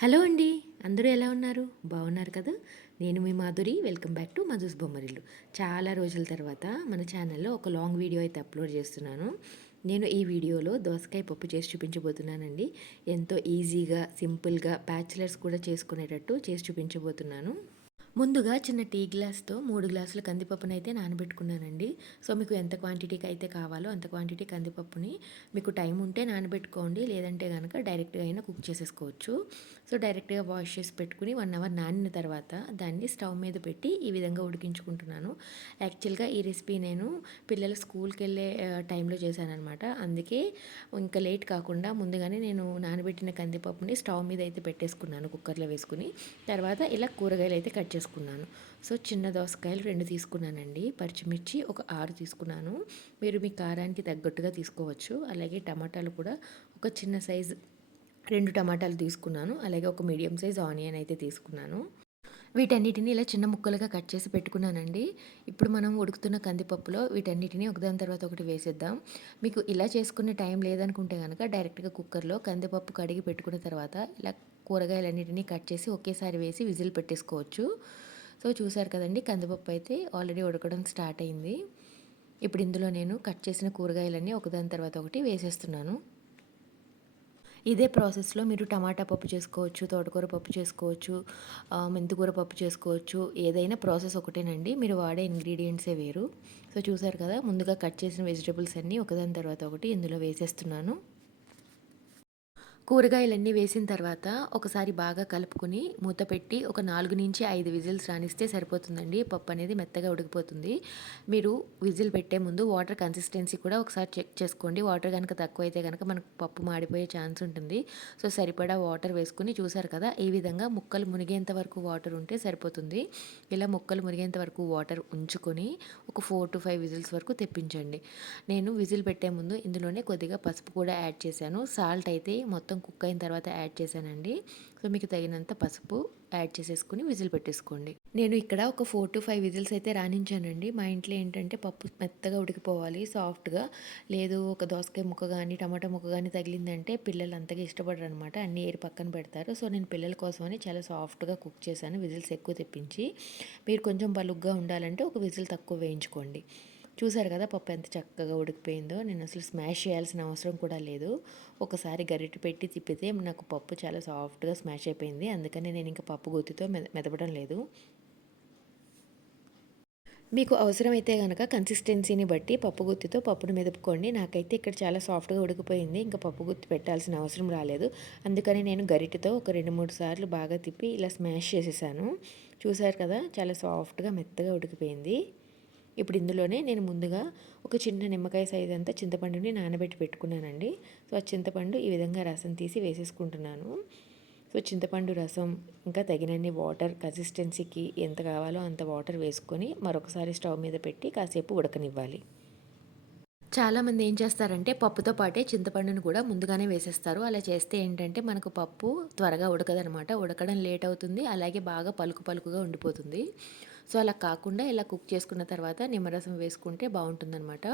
Hello అండి. అందరూ ఎలా ఉన్నారు? బాగున్నారు కదా! నేను మీ Madhuri. Welcome back to Madhu's Bommarillu. చాలా రోజుల తర్వాత మన ఛానల్‌లో ఒక లాంగ్ వీడియో అయితే అప్లోడ్ చేస్తున్నాను. నేను ఈ వీడియోలో దోసకాయ పప్పు చేసి చూపించబోతున్నానండి. ఎంతో ఈజీగా, సింపుల్‌గా బ్యాచిలర్స్ కూడా చేసుకునేటట్టు చేసి చూపించబోతున్నాను. ముందుగా చిన్న టీ గ్లాస్‌తో 3 గ్లాసుల కందిపప్పునైతే నానబెట్టుకున్నానండి. సో, మీకు ఎంత క్వాంటిటీకి అయితే కావాలో అంత క్వాంటిటీ కందిపప్పుని మీకు టైం ఉంటే నానబెట్టుకోండి. లేదంటే గనక డైరెక్ట్‌గా అయినా కుక్ చేసేసుకోవచ్చు. సో, డైరెక్ట్‌గా వాష్ చేసి పెట్టుకొని 1 అవర్ నానిన తర్వాత దాన్ని స్టవ్ మీద పెట్టి ఈ విధంగా ఉడికించుకుంటున్నాను. యాక్చువల్‌గా ఈ రెసిపీ నేను పిల్లలు స్కూల్‌కెళ్ళే టైంలో చేశాననమాట. అందుకే ఇంకా లేట్ కాకుండా ముందుగానే నేను నానబెట్టిన కందిపప్పుని స్టవ్ మీద అయితే పెట్టేసుకున్నాను కుక్కర్‌లో వేసుకొని. తర్వాత ఇలా కూరగాయలు అయితే కట్ చేసుకున్నాను. సో, చిన్న దోసకాయలు 2 తీసుకున్నానండి. పచ్చిమిర్చి ఒక 6 తీసుకున్నాను. మీరు మీ కారానికి తగ్గట్టుగా తీసుకోవచ్చు. అలాగే టమాటాలు కూడా ఒక చిన్న సైజు 2 టమాటాలు తీసుకున్నాను. అలాగే ఒక మీడియం సైజ్ ఆనియన్ అయితే తీసుకున్నాను. వీటన్నిటిని ఇలా చిన్న ముక్కలుగా కట్ చేసి పెట్టుకున్నానండి. ఇప్పుడు మనం ఉడుకుతున్న కందిపప్పులో వీటన్నిటిని ఒకదాని తర్వాత ఒకటి వేసేద్దాం. మీకు ఇలా చేసుకునే టైం లేదనుకుంటే గనక డైరెక్ట్‌గా కుక్కర్‌లో కందిపప్పు కడిగి పెట్టుకున్న తర్వాత ఇలా కూరగాయలన్నిటిని కట్ చేసి ఒకేసారి వేసి విజిల్ పెట్టేసుకోవచ్చు. సో, చూసారు కదండీ! కందిపప్పు అయితే ఆల్రెడీ ఉడకడం స్టార్ట్ అయింది. ఇప్పుడు ఇందులో నేను కట్ చేసిన కూరగాయలన్నీ ఒకదాని తర్వాత ఒకటి వేసేస్తున్నాను. ఇదే ప్రాసెస్‌లో మీరు టమాటా పప్పు చేసుకోవచ్చు, తోటకూర పప్పు చేసుకోవచ్చు, మెంతికూర పప్పు చేసుకోవచ్చు. ఏదైనా ప్రాసెస్ ఒకటేనండి. మీరు వాడే ఇంగ్రీడియెంట్సే వేరు. సో, చూసారు కదా! ముందుగా కట్ చేసిన వెజిటబుల్స్ అన్నీ ఒకదాని తర్వాత ఒకటి ఇందులో వేసేస్తున్నాను. కూరగాయలన్నీ వేసిన తర్వాత ఒకసారి బాగా కలుపుకొని మూత పెట్టి ఒక 4-5 విజిల్స్ రానిస్తే సరిపోతుందండి. పప్పు అనేది మెత్తగా ఉడికిపోతుంది. మీరు విజిల్ పెట్టే ముందు వాటర్ కన్సిస్టెన్సీ కూడా ఒకసారి చెక్ చేసుకోండి. వాటర్ గనక తక్కువైతే గనక మనకు పప్పు మాడిపోయే ఛాన్స్ ఉంటుంది. సో, సరిపడా వాటర్ వేసుకొని చూసారు కదా! ఈ విధంగా ముక్కలు మునిగేంత వరకు వాటర్ ఉంటే సరిపోతుంది. ఇలా ముక్కలు మునిగేంత వరకు వాటర్ ఉంచుకొని ఒక 4-5 విజిల్స్ వరకు తెప్పించండి. నేను విజిల్ పెట్టే ముందు ఇందులోనే కొద్దిగా పసుపు కూడా యాడ్ చేశాను. సాల్ట్ అయితే మొత్తం కుక్ అయిన తర్వాత యాడ్ చేశానండి. సో, మీకు తగినంత పసుపు యాడ్ చేసేసుకొని విజిల్ పెట్టేసుకోండి. నేను ఇక్కడ ఒక 4-5 విజిల్స్ అయితే రానించానండి. మా ఇంట్లో ఏంటంటే పప్పు మెత్తగా ఉడికిపోవాలి సాఫ్ట్‌గా. లేదు ఒక దోసకాయ ముక్క గానీ, టమాటా ముక్క గానీ తగిలిందంటే పిల్లలు అంతగా ఇష్టపడరనమాట. అన్నీ ఏరి పక్కన పెడతారు. సో, నేను పిల్లల కోసమని చాలా సాఫ్ట్‌గా కుక్ చేశాను విజిల్స్ ఎక్కువ తెప్పించి. మీరు కొంచెం బలుగ్గా ఉండాలంటే ఒక విజిల్ తక్కువ వేయించుకోండి. చూసారు కదా! పప్పు ఎంత చక్కగా ఉడికిపోయిందో. నేను అసలు స్మాష్ చేయాల్సిన అవసరం కూడా లేదు. ఒకసారి గరిటె పెట్టి తిప్పితే నాకు పప్పు చాలా సాఫ్ట్‌గా స్మాష్ అయిపోయింది. అందుకని నేను ఇంక పప్పు గుత్తితో మెదపడం లేదు. మీకు అవసరమైతే గనక కన్సిస్టెన్సీని బట్టి పప్పు గుత్తితో పప్పును మెదుపుకోండి. నాకైతే ఇక్కడ చాలా సాఫ్ట్‌గా ఉడికిపోయింది. ఇంకా పప్పు గుత్తి పెట్టాల్సిన అవసరం రాలేదు. అందుకని నేను గరిటెతో ఒక 2, 3 సార్లు బాగా తిప్పి ఇలా స్మాష్ చేసేసాను. చూసారు కదా! చాలా సాఫ్ట్‌గా మెత్తగా ఉడికిపోయింది. ఇప్పుడు ఇందులోనే నేను ముందుగా ఒక చిన్న నిమ్మకాయ సైజ్ అంతా చింతపండుని నానబెట్టి పెట్టుకున్నానండి. సో, ఆ చింతపండు ఈ విధంగా రసం తీసి వేసేసుకుంటున్నాను. సో, చింతపండు రసం ఇంకా తగినన్ని వాటర్ కన్సిస్టెన్సీకి ఎంత కావాలో అంత వాటర్ వేసుకొని మరొకసారి స్టవ్ మీద పెట్టి కాసేపు ఉడకనివ్వాలి. చాలామంది ఏం చేస్తారంటే పప్పుతో పాటే చింతపండును కూడా ముందుగానే వేసేస్తారు. అలా చేస్తే ఏంటంటే మనకు పప్పు త్వరగా ఉడకదనమాట. ఉడకడం లేట్ అవుతుంది. అలాగే బాగా పలుకు పలుకుగా ఉండిపోతుంది. సో, అలా కాకుండా ఇలా కుక్ చేసుకున్న తర్వాత నిమ్మరసం వేసుకుంటే బావుంటుందనమాట.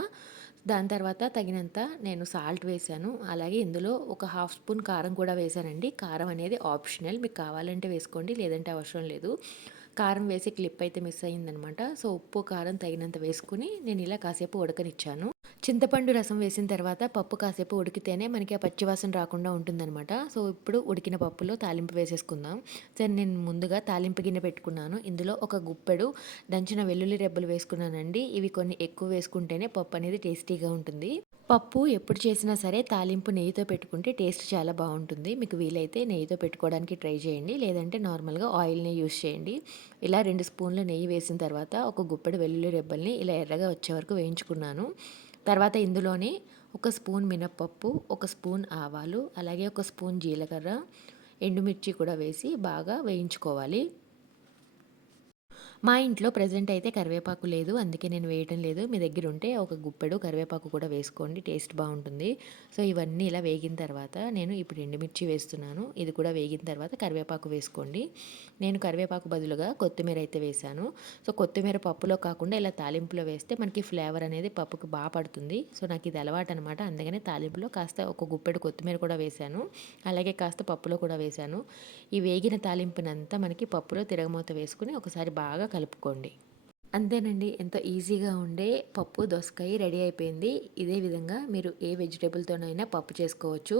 దాని తర్వాత తగినంత నేను సాల్ట్ వేశాను. అలాగే ఇందులో ఒక హాఫ్ స్పూన్ కారం కూడా వేశానండి. కారం అనేది ఆప్షనల్. మీకు కావాలంటే వేసుకోండి. లేదంటే అవసరం లేదు. కారం వేసి క్లిప్ అయితే మిస్ అయిందనమాట. సో, ఉప్పు, కారం తగినంత వేసుకొని నేను ఇలా కాసేపు ఉడకనిచ్చాను. చింతపండు రసం వేసిన తర్వాత పప్పు కాసేపు ఉడికితేనే మనకి ఆ పచ్చివాసన రాకుండా ఉంటుందనమాట. సో, ఇప్పుడు ఉడికిన పప్పులో తాలింపు వేసేసుకుందాం. సరే, నేను ముందుగా తాలింపు గిన్నె పెట్టుకున్నాను. ఇందులో ఒక గుప్పెడు దంచిన వెల్లుల్లి రెబ్బలు వేసుకున్నానండి. ఇవి కొన్ని ఎక్కువ వేసుకుంటేనే పప్పు అనేది టేస్టీగా ఉంటుంది. పప్పు ఎప్పుడు చేసినా సరే తాలింపు నెయ్యితో పెట్టుకుంటే టేస్ట్ చాలా బావుంటుంది. మీకు వీలైతే నెయ్యితో పెట్టుకోవడానికి ట్రై చేయండి. లేదంటే నార్మల్‌గా ఆయిల్‌నే యూజ్ చేయండి. ఇలా 2 స్పూన్ల నెయ్యి వేసిన తర్వాత ఒక గుప్పెడు వెల్లుల్లి రెబ్బల్ని ఇలా ఎర్రగా వచ్చే వరకు వేయించుకున్నాను. తర్వాత ఇందులోనే ఒక స్పూన్ మినప్పప్పు, ఒక స్పూన్ ఆవాలు, అలాగే ఒక స్పూన్ జీలకర్ర, ఎండుమిర్చి కూడా వేసి బాగా వేయించుకోవాలి. మా ఇంట్లో ప్రెజెంట్ అయితే కరివేపాకు లేదు. అందుకే నేను వేయటం లేదు. మీ దగ్గర ఉంటే ఒక గుప్పెడు కరివేపాకు కూడా వేసుకోండి. టేస్ట్ బావుంటుంది. సో, ఇవన్నీ ఇలా వేగిన తర్వాత నేను ఇప్పుడు ఎండుమిర్చి వేస్తున్నాను. ఇది కూడా వేగిన తర్వాత కరివేపాకు వేసుకోండి. నేను కరివేపాకు బదులుగా కొత్తిమీర అయితే వేశాను. సో, కొత్తిమీర పప్పులో కాకుండా ఇలా తాలింపులో వేస్తే మనకి ఫ్లేవర్ అనేది పప్పుకి పడుతుంది. సో, నాకు ఇది అలవాటనమాట. అందుకనే తాలింపులో కాస్త ఒక గుప్పెడు కొత్తిమీర కూడా వేశాను. అలాగే కాస్త పప్పులో కూడా వేశాను. ఈ వేగిన తాలింపునంతా మనకి పప్పులో తిరగమూత వేసుకొని ఒకసారి బాగా కలుపుకోండి. అంతేనండి. ఎంతో ఈజీగా ఉండే పప్పు దోసకాయ రెడీ అయిపోయింది. ఇదే విధంగా మీరు ఏ వెజిటబుల్‌తోనైనా పప్పు చేసుకోవచ్చు.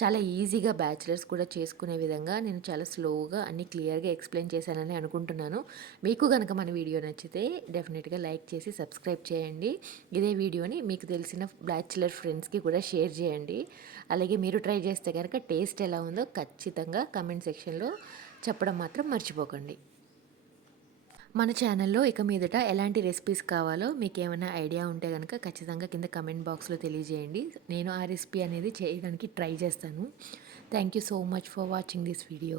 చాలా ఈజీగా బ్యాచిలర్స్ కూడా చేసుకునే విధంగా నేను చాలా స్లోగా అన్నీ క్లియర్‌గా ఎక్స్‌ప్లెయిన్ చేశానని అనుకుంటున్నాను. మీకు గనక మన వీడియో నచ్చితే డెఫినిట్‌గా లైక్ చేసి సబ్స్క్రైబ్ చేయండి. ఇదే వీడియోని మీకు తెలిసిన బ్యాచిలర్ ఫ్రెండ్స్‌కి కూడా షేర్ చేయండి. అలాగే మీరు ట్రై చేస్తే గనక టేస్ట్ ఎలా ఉందో ఖచ్చితంగా కామెంట్ సెక్షన్‌లో చెప్పడం మాత్రం మర్చిపోకండి. మన ఛానల్లో ఇక మీదట ఎలాంటి రెసిపీస్ కావాలో మీకేమైనా ఐడియా ఉంటే గనక ఖచ్చితంగా కింద కమెంట్ బాక్స్‌లో తెలియజేయండి. నేను ఆ రెసిపీ అనేది చేయడానికి ట్రై చేస్తాను. Thank you so much for watching this video.